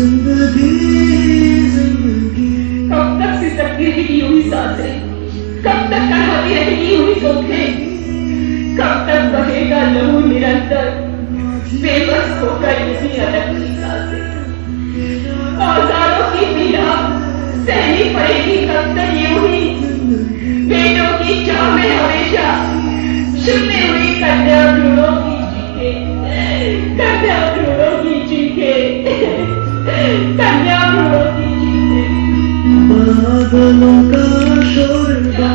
जिंदगी जिंदगी कब तक सिसकती रहेगी यूं ही सांसें, कब तक तड़पती रहेगी यूं ही सोखें, कब तक बहेगा लहू निरंतर बेबस होकर यही अटकती सांसें। औजारों की पीड़ा सहनी पड़ेगी कब तक यूं ही, बेटों की चाह में हमेशा छिपे हुई कन्या भ्रूणों की चीखें, कन्या भ्रूणों की चीखें, कन्या भ्रूणों की चीखें। बादलों का शोरबा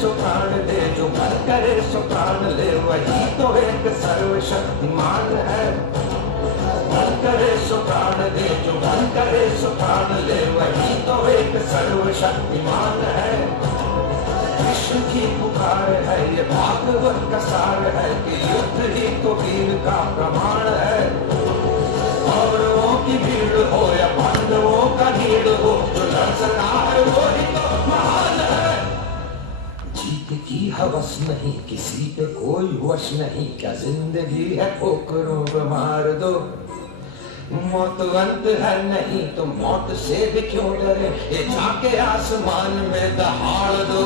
सो प्राण दे, जो मन करे सो प्राण ले, वही तो एक सर्वशक्तिमान है। मन करे सो प्राण दे, जो मन करे सो प्राण ले, वही तो एक सर्वशक्तिमान है। कृष्ण की पुकार है, ये भागवत का सार है कि युद्ध ही तो वीर का प्रमाण है। कौरवों की भीड़ हो या पांडवों का नीड़ हो, जो लड़ सका है वो ही तो महान है। की हवस नहीं, किसी पे कोई वश नहीं, क्या जिंदगी है ठोकरों पे मार दो। मौत अंत है नहीं तो मौत से भी क्यों डरे, ये जाके आसमान में दहाड़ दो।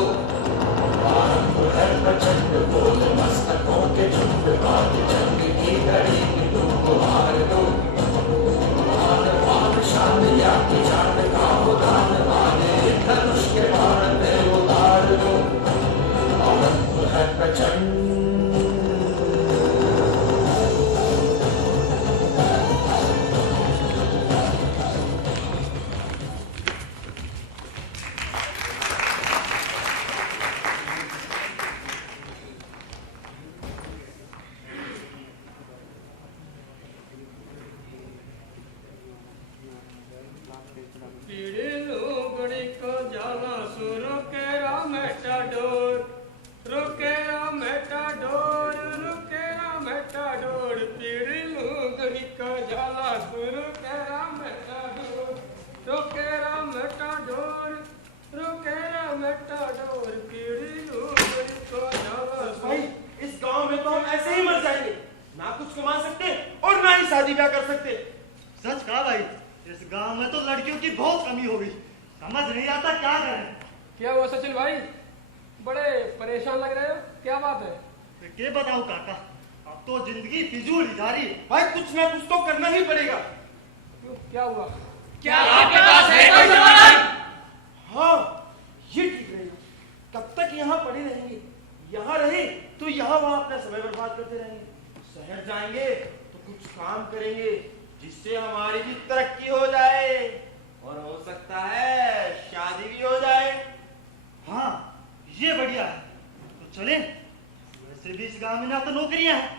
शादी ब्याह कर सकते। सच कहा भाई, इस गांव में तो लड़कियों की बहुत कमी हो गई, समझ नहीं आता क्या करें। क्या हुआ सचिन भाई, बड़े परेशान लग रहे हो, क्या बात है? फिर क्या बताऊं काका, अब तो जिंदगी फिजूल ही जा रही है। भाई कुछ ना कुछ तो करना ही पड़ेगा। क्यों, क्या हुआ? क्या आपके पास है कोई समाधान? हाँ, ये ठीक रहेगा। कब तक यहाँ पड़े रहेंगे? यहाँ रहे तो यहाँ वहाँ अपना समय बर्बाद करते रहेंगे। शहर जाएंगे तो कुछ काम करेंगे जिससे हमारी भी तरक्की हो जाए और हो सकता है शादी भी हो जाए। हाँ, ये बढ़िया है। तो चलें। वैसे भी इस गांव में ना तो नौकरियां हैं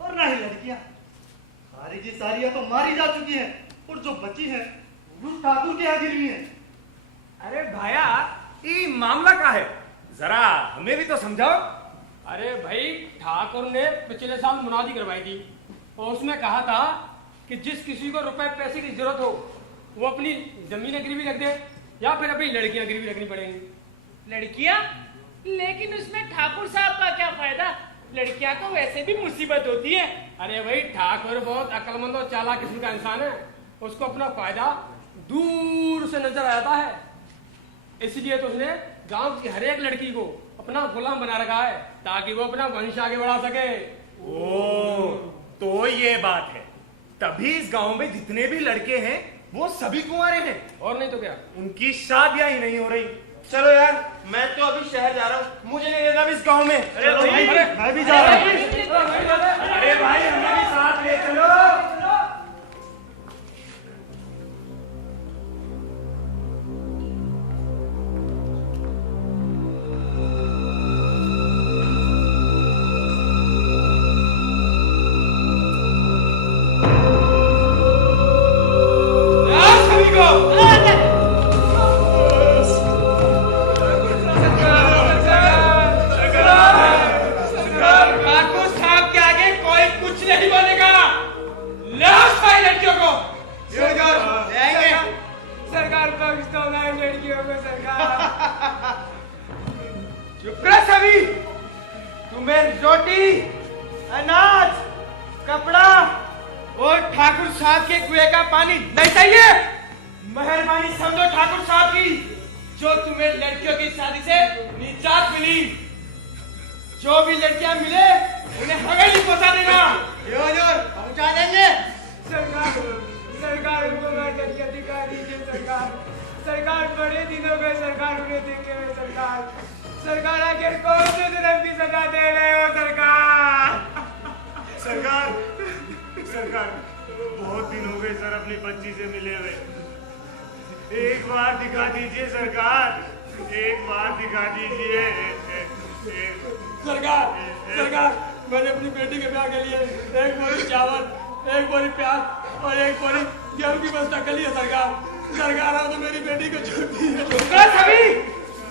और ना ही लड़कियां। सारी की सारियां तो मारी जा चुकी हैं और जो बची हैं वो ठाकुर के यहाँ गिरवी हैं। अरे भाया, ये मामला क्या है, जरा हमें भी तो समझाओ। अरे भाई, ठाकुर ने पिछले साल मुनादी करवाई थी और उसमें कहा था कि जिस किसी को रुपए पैसे की जरूरत हो वो अपनी जमीनें गिरवी रख दे या फिर अपनी लड़कियां गिरवी रखनी पड़ेंगी। लड़कियां? लेकिन उसमें ठाकुर साहब का क्या फायदा? लड़कियां तो वैसे भी मुसीबत होती है। अरे भाई, ठाकुर बहुत अक्लमंद और चालाक किस्म का इंसान है, उसको अपना फायदा दूर से नजर आता है, इसलिए तो उसने गांव की हर एक लड़की को अपना गुलाम बना रखा है ताकि वो अपना वंश आगे बढ़ा सके। ओ, तो ये बात है, तभी इस गांव में जितने भी लड़के हैं वो सभी कुंवारे हैं और नहीं तो क्या, उनकी शादियां ही नहीं हो रही। चलो यार, मैं तो अभी शहर जा रहा हूँ, मुझे नहीं रहना इस गांव में। अरे भाई, मैं भी जा रहा हूँ। अरे भाई, हमें भी साथ ले चलो। ठाकुर साहब के आगे कोई कुछ नहीं बोलेगा। लाश भाई लड़कियों को सरकार बख्श दो ना लड़कियों को, सरकार। चुप रह सभी। तुम्हें रोटी, अनाज, कपड़ा और ठाकुर साहब के कुएं का पानी नहीं चाहिए। मेहरबानी समझो ठाकुर साहब की, जो तुम्हें लड़कियों की शादी से निजात मिली। जो भी लड़कियां मिले उन्हें हवेली पहुंचा देना। पहुंचा देंगे। सरकार उनको लड़कियां दिखा दीजिए सरकार। सरकार बड़े दिनों में सरकार उन्हें देखे हुए सरकार आखिर कौन से जन्म की सजा दे रहे हो सरकार? सरकार बहुत दिन हो गए सर अपनी बच्ची से मिले हुए। एक बार दिखा दीजिए सरकार, एक बार दिखा दीजिए। सरकार, मैंने अपनी बेटी के ब्याह के लिए एक बोरी चावल, एक बोरी प्याज और एक बोरी गेहूं की व्यवस्था कर ली है सरकार अब तो मेरी बेटी को छुट्टी है। सभी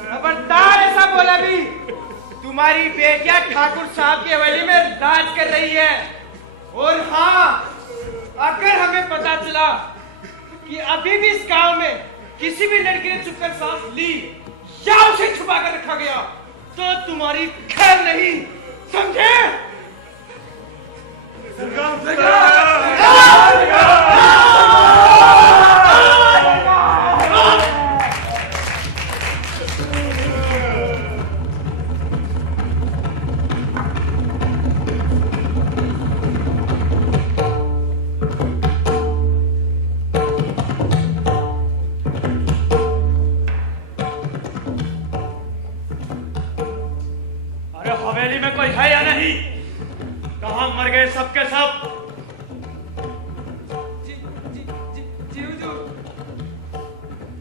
खबरदार ऐसा बोला भी। तुम्हारी बेटियां ठाकुर साहब की हवेली में राज कर रही है। और हाँ, अगर हमें पता चला कि अभी भी इस गांव में किसी भी लड़की ने छुपकर सांस ली या उसे छुपा कर रखा गया तो तुम्हारी खैर नहीं, समझे? अरे हवेली में कोई है या नहीं? कहाँ मर गए सबके सब?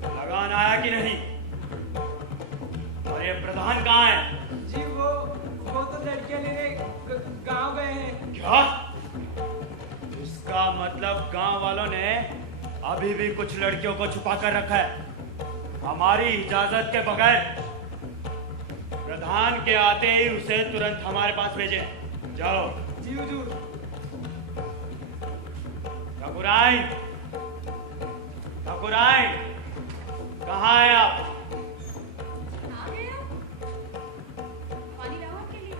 लगान आया कि नहीं? और ये प्रधान कहाँ है? जी वो तो लड़कियां लेने गांव गए हैं। क्या? इसका मतलब गांव वालों ने अभी भी कुछ लड़कियों को छुपा कर रखा है हमारी इजाजत के बगैर। प्रधान के आते ही उसे तुरंत हमारे पास भेजें। जाओ। जी हुजूर। ठाकुराइन, कहाँ हैं आप? आ गए हो? पानी लाओ आपके लिए?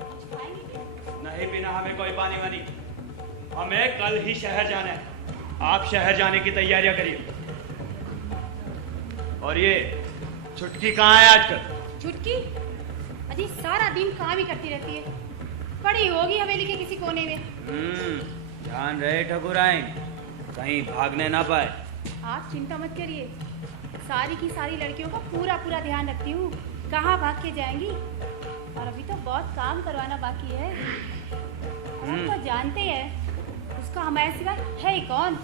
कुछ खाएंगे क्या? नहीं पीना हमें कोई पानी वानी। हमें कल ही शहर जाना है। आप शहर जाने की तैयारियां करिए। और ये छुटकी कहाँ है आजकल? छुटकी अजी सारा दिन काम ही करती रहती है, पड़ी होगी हवेली के किसी कोने में। ध्यान रहे ठकुराइन, कहीं भागने ना पाए। आप चिंता मत करिए, सारी की सारी लड़कियों का पूरा पूरा ध्यान रखती हूँ, कहाँ भाग के जाएंगी। और अभी तो बहुत काम करवाना बाकी है। और आप तो जानते हैं उसका हमारे सिवा है ही कौन।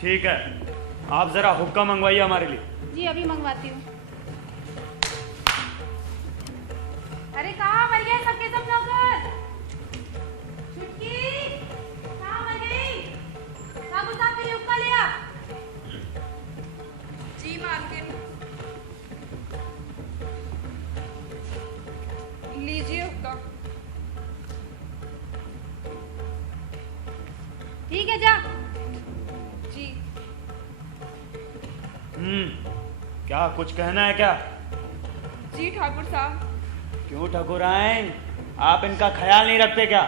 ठीक है, आप जरा हुक्का मंगवाइए हमारे लिए। जी अभी मंगवाती हूँ। अरे कहाँ मर गए सबके सब नौकर? छुटकी कहाँ मर गई? साबु साहब के लिए हुक्का ले आ। जी मालकिन, लीजिए हुक्का। ठीक है जा। जी क्या कुछ कहना है क्या? जी ठाकुर साहब। क्यों ठकुराइन, आप इनका ख्याल नहीं रखते क्या?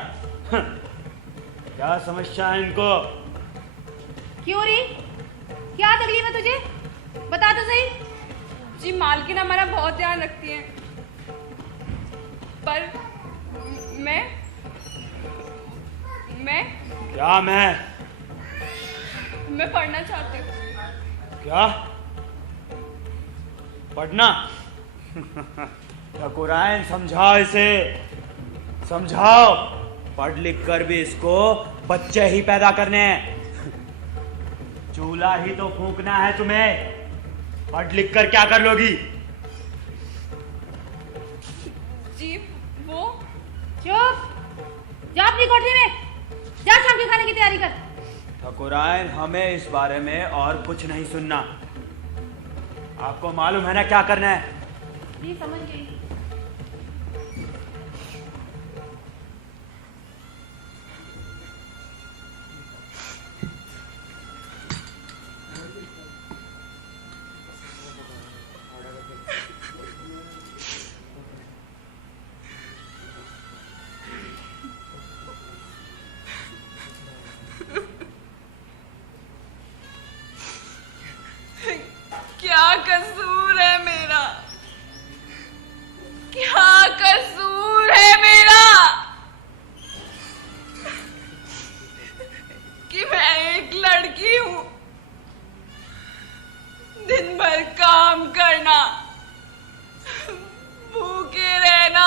क्या समस्या है इनको? क्यों री, क्या तकलीफ है तुझे, बता तो सही। जी मालकिन हमारा बहुत ध्यान रखती हैं, पर मैं क्या मैं पढ़ना चाहती हूँ। क्या पढ़ना? ठकुराइन समझाओ इसे, समझाओ। पढ़ लिख कर भी इसको बच्चे ही पैदा करने हैं। चूल्हा ही तो फूंकना है तुम्हें, पढ़ लिख कर क्या कर लोगी? जी वो चुप, जा अपनी कोठरी में, जा शाम के खाने की तैयारी कर। ठकुराइन हमें इस बारे में और कुछ नहीं सुनना, आपको मालूम है ना क्या करना है। जी समझ गई। क्या कसूर है मेरा, क्या कसूर है मेरा कि मैं एक लड़की हूं, दिन भर काम करना, भूखे रहना,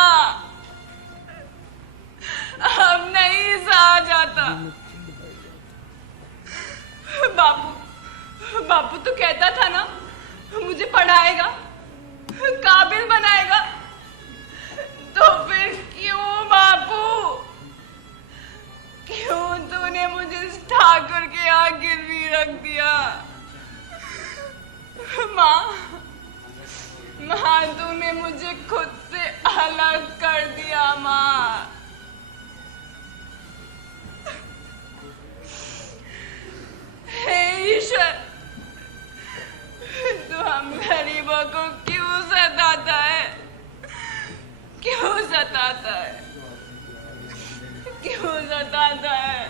अब नहीं सहा जाता। बापू तो कहता था ना मुझे पढ़ाएगा, काबिल बनाएगा, तो फिर क्यों बापू, क्यों तूने मुझे इस ठाकुर के यहाँ गिरवी रख दिया? माँ तूने मुझे खुद से अलग कर दिया। माँ हे ईश्वर, तू हम गरीबों को क्यों सताता है, क्यों सताता है, क्यों सताता है?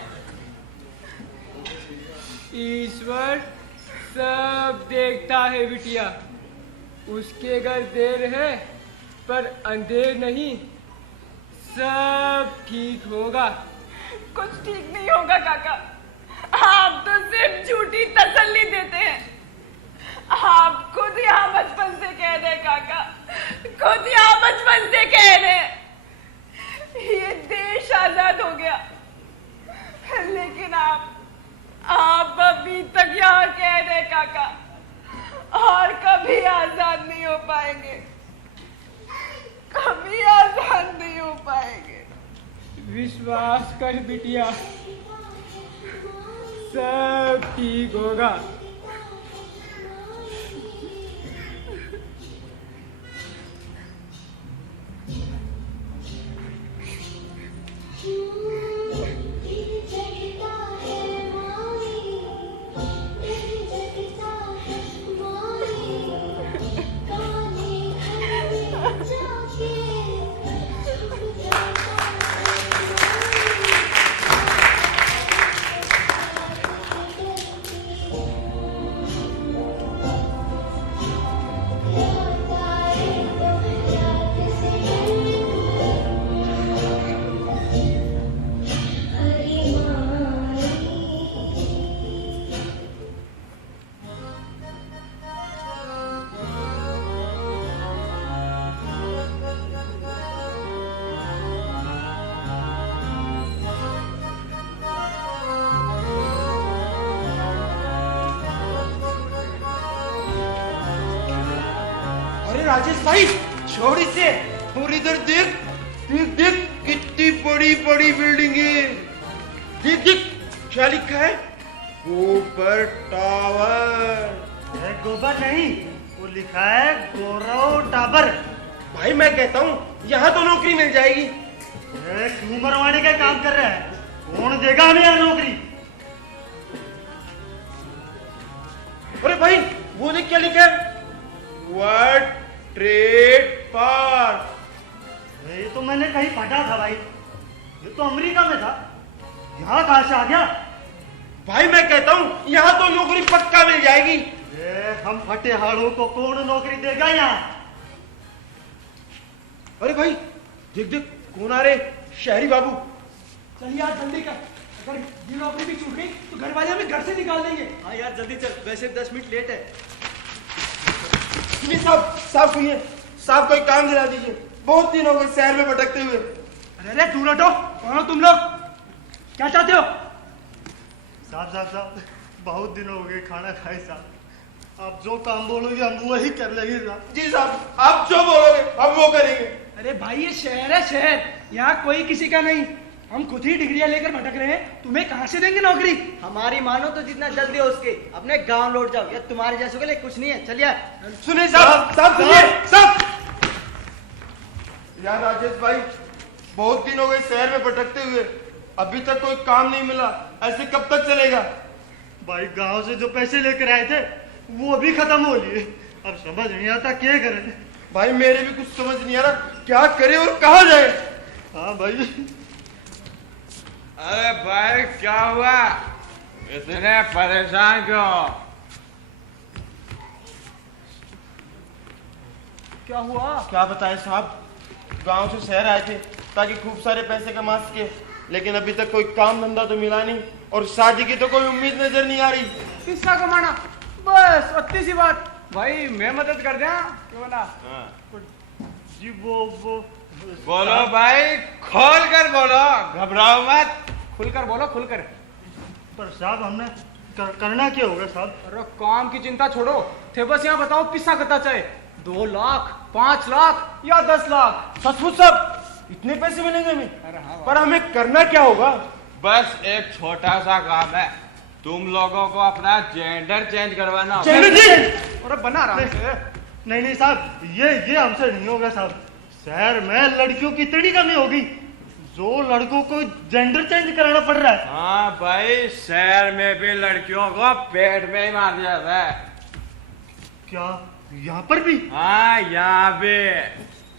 ईश्वर सब देखता है बिटिया, उसके घर देर है पर अंधेर नहीं, सब ठीक होगा। कुछ ठीक नहीं होगा काका, आप तो सिर्फ झूठी तसल्ली देते हैं। आप खुद यहाँ बचपन से कह रहे काका, खुद यहाँ बचपन से कह रहे ये देश आजाद हो गया, लेकिन आप अभी तक यहाँ कह रहे काका, और कभी आजाद नहीं हो पाएंगे, कभी आजाद नहीं हो पाएंगे। विश्वास कर बिटिया, सब ठीक होगा। राजेश भाई छोड़ इसे। और इधर देख देख देख कितनी बड़ी बड़ी बिल्डिंग है। देख देख क्या लिखा है, गोबर टावर। ये गोबर नहीं, वो लिखा है गौरव टावर। भाई मैं कहता हूँ यहाँ तो नौकरी मिल जाएगी। क्यों मरवाने का काम कर रहा है? कौन देगा हमें यहाँ नौकरी? अरे भाई वो देख क्या लिखा है, वर्ल्ड ट्रेड पार्क। ये तो मैंने कहीं पढ़ा था भाई, ये तो अमेरिका में था, यहाँ कहाँ से आ गया? भाई मैं कहता हूँ यहाँ तो नौकरी पक्का मिल जाएगी। हम फटेहाड़ों को कौन नौकरी देगा यहाँ? अरे भाई देख देख कौन आ रहे, शहरी बाबू। चल यार जल्दी कर, अगर ये नौकरी भी छूट गई तो घर वाले हमें घर से निकाल देंगे। हाँ यार जल्दी चल, वैसे 10 मिनट लेट है। सुनिए साहब, साहब सुनिए, साहब कोई काम दिला दीजिए, बहुत दिन हो गए शहर में भटकते हुए। अरे दूर हटो, कौन हो तुम लोग, क्या चाहते हो? साहब बहुत दिन हो गए खाना खाए साहब, आप जो काम बोलोगे हम वही कर लेंगे साहब। जी साहब आप जो बोलोगे हम वो करेंगे। अरे भाई ये शहर है शहर, यहाँ कोई किसी का नहीं, हम खुद ही डिग्रियां लेकर भटक रहे हैं, तुम्हें कहाँ से देंगे नौकरी? हमारी मानो तो जितना जल्दी हो उसके अपने गांव लौट जाओ, या तुम्हारे जैसों के लिए कुछ नहीं है। चलिए सुनिए साहब, साहब सुनिए साहब। यार राजेश भाई बहुत दिन हो गए शहर में भटकते हुए, अभी तक कोई काम नहीं मिला, ऐसे कब तक चलेगा? भाई गांव से जो पैसे लेकर आए थे वो भी खत्म हो लिए, अब समझ नहीं आता क्या करें। भाई मेरे भी कुछ समझ नहीं आ रहा, क्या करे और कहाँ जाए। हाँ भाई। अरे भाई क्या हुआ, इतने परेशान क्यों? क्या हुआ? क्या बताएं साहब, गांव से शहर आए थे ताकि खूब सारे पैसे कमा सके, लेकिन अभी तक कोई काम धंधा तो मिला नहीं और शादी की तो कोई उम्मीद नजर नहीं आ रही। पैसा कमाना बस, इतनी सी बात। भाई मैं मदद कर दिया क्यों ना? जी वो बोलो भाई, खोल कर बोलो, घबराओ मत, खुलकर बोलो खुलकर। पर साहब हमने करना क्या होगा साहब? अरे काम की चिंता छोड़ो, थे बस यहाँ बताओ पिस्सा कितना चाहे, 2 लाख 5 लाख या 10 लाख? सचमुच साहब इतने पैसे मिलेंगे हमें? पर हमें करना क्या होगा? बस एक छोटा सा काम है, तुम लोगों को अपना जेंडर चेंज करवाना होगा। अरे बना रहा है। नहीं साहब, ये हमसे नहीं होगा साहब। शहर में लड़कियों की इतनी कमी होगी जो लड़कों को जेंडर चेंज कराना पड़ रहा है। हाँ भाई शहर में भी लड़कियों को पेट में ही मार दिया जाता है। क्या यहाँ पर भी? हाँ यहाँ भी।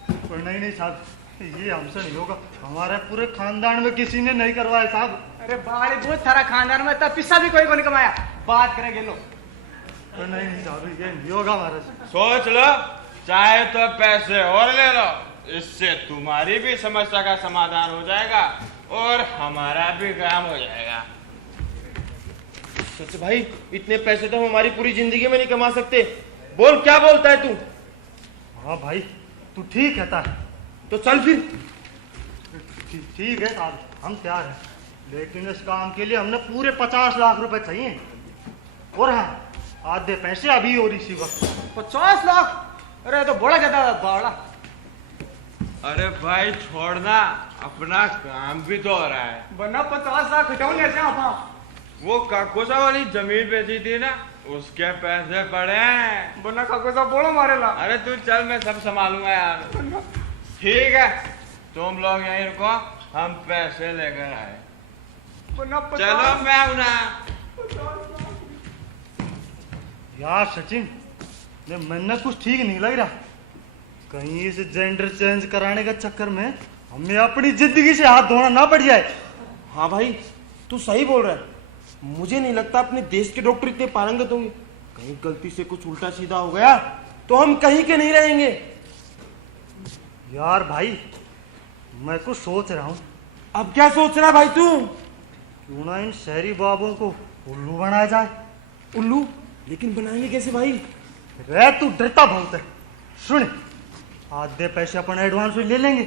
पर नहीं साहब, ये हमसे नहीं होगा, हमारे पूरे खानदान में किसी ने नहीं करवाया साहब। अरे बाहरी बहुत सारा खानदान में तब पिस्सा भी कोई को नहीं कमाया, बात करेंगे लो। नहीं साहब ये नहीं होगा हमारे से। सोच लो, चाहे तो पैसे और ले लो, इससे तुम्हारी भी समस्या का समाधान हो जाएगा और हमारा भी काम हो जाएगा। सच भाई इतने पैसे तो हम हमारी पूरी जिंदगी में नहीं कमा सकते। बोल क्या बोलता है तू? हाँ भाई तू ठीक कहता है, तो चल फिर। ठीक है साहब हम तैयार हैं, लेकिन इस काम के लिए हमने पूरे 50 लाख रुपए चाहिए। और हाँ आधे पैसे अभी हो इसी वक्त। 50 लाख? अरे तो बड़ा ज्यादा बड़ा। अरे भाई छोड़ना, अपना काम भी तो हो रहा है। वरना 50 लाख हटाऊंगे ऐसे आप। वो काकोसा वाली जमीन बेची थी ना, उसके पैसे पड़े हैं। वरना काकोसा बोलो मारे ला। अरे तू चल, मैं सब संभालूंगा यार। ठीक है तुम लोग यहीं रुको, हम पैसे लेकर आए। चलो मैं हूं ना। यार सचिन, मैंने कुछ ठीक नहीं लग रहा, कहीं इस जेंडर चेंज कराने के चक्कर में हमें अपनी जिंदगी से हाथ धोना ना पड़ जाए। हाँ भाई तू सही बोल रहा है, मुझे नहीं लगता अपने देश के डॉक्टर इतने पारंगत होंगे। कहीं गलती से कुछ उल्टा सीधा हो गया तो हम कहीं के नहीं रहेंगे। यार भाई मैं कुछ सोच रहा हूँ। अब क्या सोच रहा भाई तू? क्यों ना इन शहरी बाबों को उल्लू बनाया जाए। उल्लू? लेकिन बनाएंगे कैसे भाई? रे तू डरता बहुत है। सुन, आधे पैसे अपन एडवांस में ले लेंगे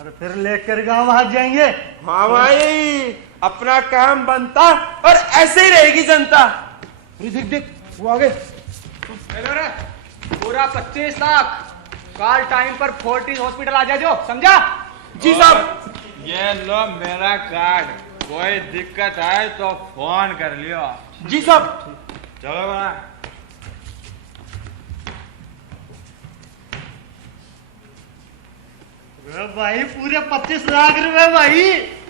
और फिर लेकर गांव भाग जाएंगे। हाँ भाई अपना काम बनता और ऐसे ही रहेगी जनता। देख देख वो आ गए। पूरा 25 लाख कल टाइम पर फोर्टिस हॉस्पिटल आ जाओ, समझा? जी साहब। ये लो मेरा कार्ड, कोई दिक्कत आए तो फोन कर लियो। जी साहब। चलो बना। भाई पूरे 25 लाख रुपए भाई।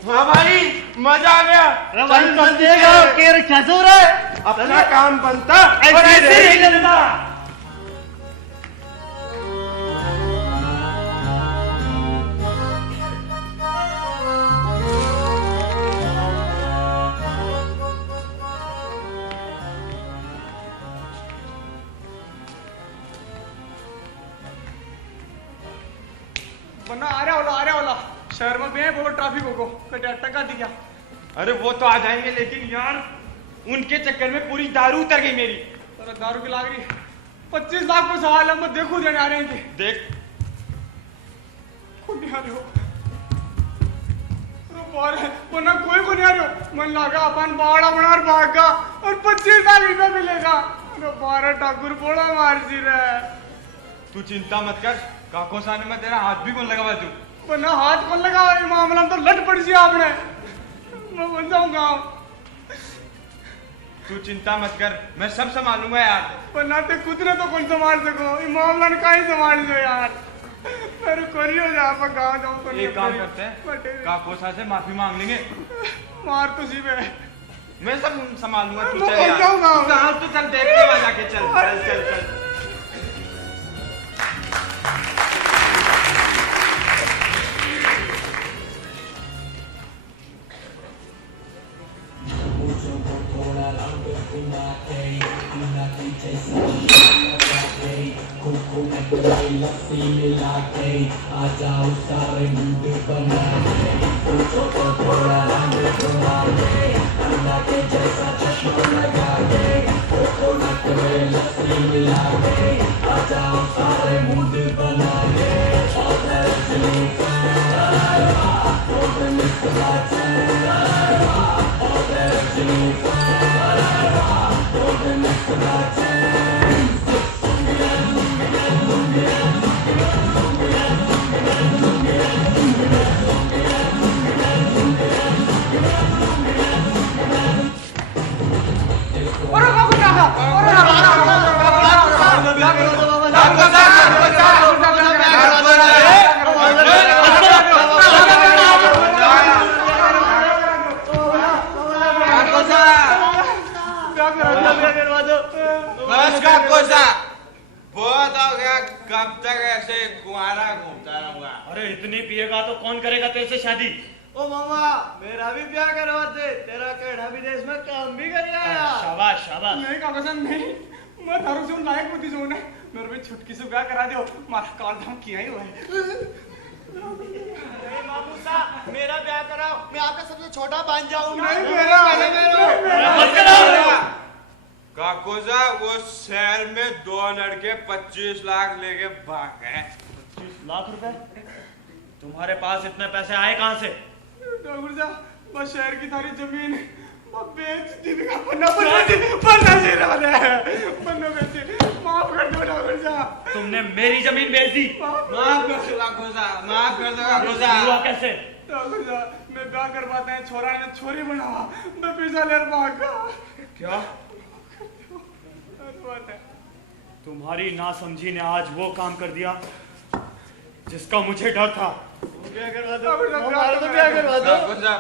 हाँ भाई, मजा आ गया। अरे भाई तो देगा के क्या हो रहा है? अपना काम बनता और ऐसे ही चलता। वरना आ रहा होला शहर में भी बहुत ट्रैफिक होगा, कटे टका दिया। अरे वो तो आ जाएंगे, लेकिन यार उनके चक्कर में पूरी दारू उतर गई मेरी। अरे दारू की लाग रही 25 लाख को सवाल है, मैं देखू देने आ रहे हैं। देख खुद नहीं आ रहे हो, वरना कोई को नहीं आ रहे हो। मन लगा अपन बाड़ा बना भाग का और 25 लाख रुपया मिलेगा। अरे 12 ठाकुर बोला मार जी रहा है। तू चिंता मत कर, काको साने में तेरा हाथ भी कौन लगा तू। वरना हाथ कौन लगा, मामला तो लट पड़ सी आपने, मैं बन जाऊंगा। तू चिंता मत कर, मैं सब संभालूंगा यार। वरना ते खुद ने तो कौन संभाल सको, ये मामला ने कहीं संभाल लो यार। मेरे कोरी हो जा, मैं गाँव जाऊँ तो। एक काम करते हैं, काको सा से माफी मांग लेंगे। मार तो सी में मैं सब संभालूंगा, तू मैं चल बन यार। जाऊंगा। तू चल देख के वहां जाके चल चल चल चल। बस काको सा, बहुत हो गया, कब तक ऐसे कुंवारा घूमता रहूंगा। अरे इतनी पिएगा तो कौन करेगा तेरे से शादी? ओ मामा, मेरा भी ब्याह करवा दे, तेरा कहना विदेश में काम भी कर आया। शाबाश शाबाश। नहीं काका नहीं, मैं थारू से लायक बुद्धि जोन है, मेरे भी छुटकी से ब्याह करा दो, मारा काल धाम किया ही हुआ है। मामू सा, मेरा ब्याह कराओ, मैं आपका सबसे छोटा बन जाऊंगा। नहीं मेरा काकोजा, वो शहर में 2 लड़के 25 लाख लेके भाग गए। 25 लाख रुपए? तुम्हारे पास इतने पैसे आए कहाँ से? ठाकुर साहब, बस शहर की सारी जमीन बेच दी, पन्ना से रहा है, पन्ना बेचे, माफ कर दो ठाकुर साहब। तुमने मेरी जमीन बेच दी? माफ कर दो काकोजा, माफ कर दो काकोजा। हुआ कैसे? ठाकुर साहब, मैं ब्याह करवाते हैं, छोरा ने छोरी बनावा, मैं पैसा ले भागा। क्या? तुम्हारी नासमझी ने आज वो काम कर दिया जिसका मुझे डर था। ब्याह करवा दो, ब्याह करवा दो। काकोजा,